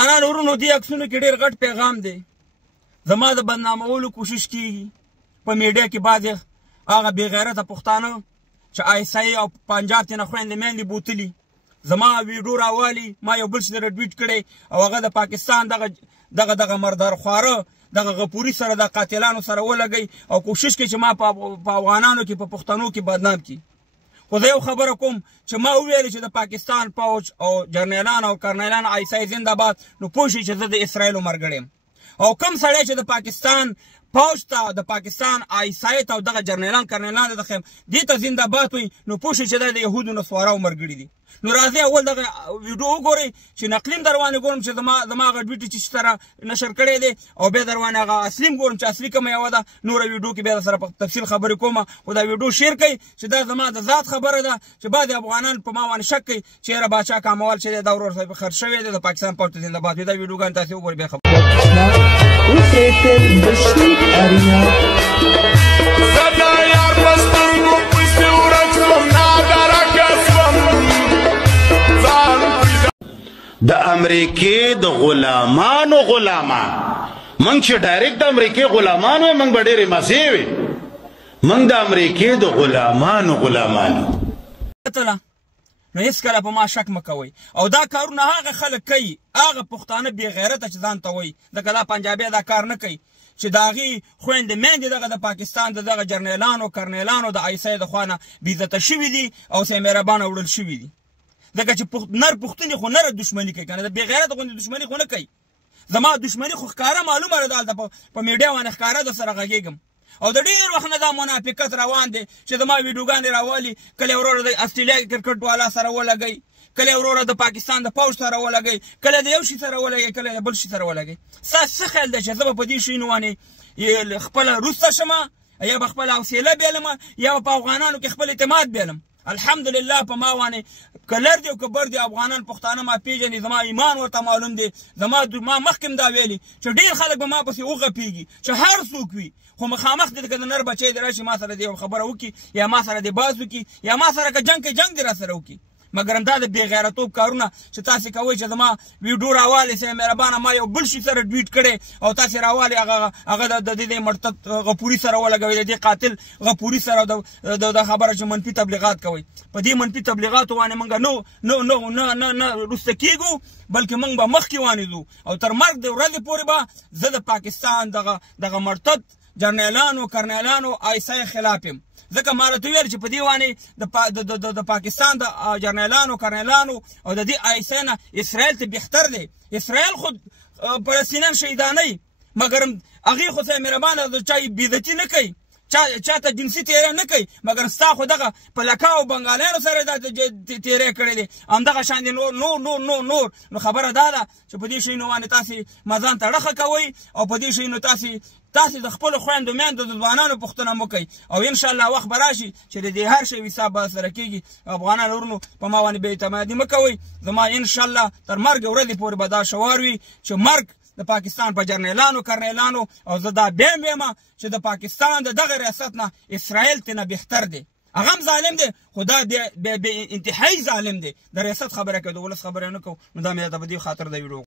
انا ورونو دې عکسونو کې ډېر غټ پیغام دی. زما د بدنامولو کوشش کیږي په میډیا کې بعضې هغه بې غیرته پښتانه چې آیسای او پنجاب ته نه خویندې میندې بوتلي زما ویډیو راوالي. ما یو بل شي رټویټ کړی او هغه د پاکستان دغه مردار خواره دغه غپوري سره د قاتلانو سره ولګي او کوشش کوي چې ما په افغانانو کې په پښتنو کې بدنام کړي. خو زه یو خبره کوم چې ما وویل چې د پاکستان پوځ او جرنیلان او کرنیلان آیسای زنده باد، نو پوه شئ چې زه د اسرائیلو ملګری یم. او کم سړی چې د پاکستان پوځ ته د پاکستان آیسای ته او دغه جرنیلان کرنیلان د خیم دې ته زنده باد وي، نو پوه شئ چې دا د یهودو نسوارو ملګري دي. نو راځئ اول دغه ویډیو وګورئ چې نقلیم در باندې ګورم چې زما هغه ویډیو چې سره نشر کړی دی او بیا در باندې هغه اصلي ګورم چې اصلي کومه یوه ده. نوره ویډیو کې بیا سره په تفصیل خبرې کوم. خو دا ویډیو شیر کړئ چې دا زما د ذات خبره ده چې بعضې افغانان په ما باندې شک کوي چې یاره باچا کاموال چې دی دا ورور صاحب خرڅ شوی دی د پاکستان پوځ ته زنده باد. دا ویډیوګانې تاسې وګورئ بیا خبرې. د امریکې د غلامان منګ چې ډایرکټ د امریکې غلامان وي منګ به ډېرې مزې وي. منګ د امریکې د غلامانو نو هېڅکله په ما شک مه کوئ. او دا کارونه هغه خلک کوي، هغه پښتانه بې غیرته چې ځان ته وایي، ځکه دا پنجابی دا کار نه کوي چې د هغې خویندې میندې دغه د پاکستان د دغه جرنیلانو کرنیلانو د آیسای د خوا نه بېعزته شوي دي او سه مهربانه وړل شوي دي. ځکه چې نر پښتونې خو نره دښمني کوي که نه، د بې غیرته غوندې دښمني خو نه کوي. زما دښمني خو ښکاره معلومه ده، دلته په میډیا باندې ښکاره در سره غږېږم. او د ډېر وخت نه دا منافقت روان دی چې زما ویډیوګانې راولي، کله یې وروره د استرالیا کرکټ والا سره ولګوي، کله یې وروره د پاکستان د پوځ سره ولګوي، کله د یو شي سره ولګوي، کله د بل شي سره ولګوي. ستاسو څه خیال دی چې زه به په دې شیانو باندې خپله وروسته شم، یا به خپله حوصله بیلم، یا به په افغانانو کې خپل اعتماد بیلم؟ الحمدلله په ما باندې که لر دي او که بر دي افغانان پښتانه ما پیژني، زما ایمان ورته معلوم دی. ما مخکې هم دا ویلي چې ډېر خلک به ما پسې وغپېږي چې هر څوک وي، خو مخامخ دې که د نر بچی دې راشي ما سره دې یو خبره وکړي، یا ما سره دې باز وکړي، یا ما سره که جنګ کوي جنګ دې را سره وکړي. مګر دا د بې غیرتوب کارونه چې تاسې کوئ چې زما ویډیو راوالې سه مهربانه ما یو بل شي سره ټویټ کړی او تاسې راوالې هغه د دې مرتد غپوري سره ولګوئ، د دې قاتل غپوري سره د خبره چې منفي تبلیغات کوئ. په دې منفي تبلیغاتو باندې موږ نه وروسته کېږو، بلکې موږ به مخکې وانیځو او تر مرګ د ورځې پورې به زه د پاکستان دغه مرتد جرنیلانو کرنیلانو آیسای خلاف یم. ځکه ما راته وویل چې په دې باندې د پاکستان د جرنیلانو کرنیلانو او د دې آیسای نه اسرائیل ته بهتر دی. اسرائیل خو فلسطینیان شهیدانوي، مګر هغې خو څه مهربانه د چا بېعزتي نه کوي، چاته جنسي تیری نه کوي. مګر ستا خو دغه پلکا او بنګالیانو سره دا تیری کړی دی، همدغه شان دي نور. نو خبره دا ده چې په دې شیانو باندې تاسې مځان ته ړخه کوئ او په دې شیانو تاسې د خپلو خویندو میندو د ځوانانو پوښتنه مه کوئ. او انشاءالله وخت به راشي چې د دې هر شی حساب به سره کېږي. افغانان ورونو په ما باندې بې اعتمادي مه کوئ. زما انشاءالله تر مرګ ورځې پورې به دا شعار وي چې مرګ د پاکستان په جرنیلانو کرنیلانو. او زه دا بیا هم وایم چې د پاکستان د دغه ریاست نه اسرائیل تېنه بهتر دی. هغه هم ظالم دی، خو دا بې انتهایي ظالم دی. د ریاست خبره کوي، د ولس خبره نه کوو. نو دا مې درته په دې خاطر دا ویډیو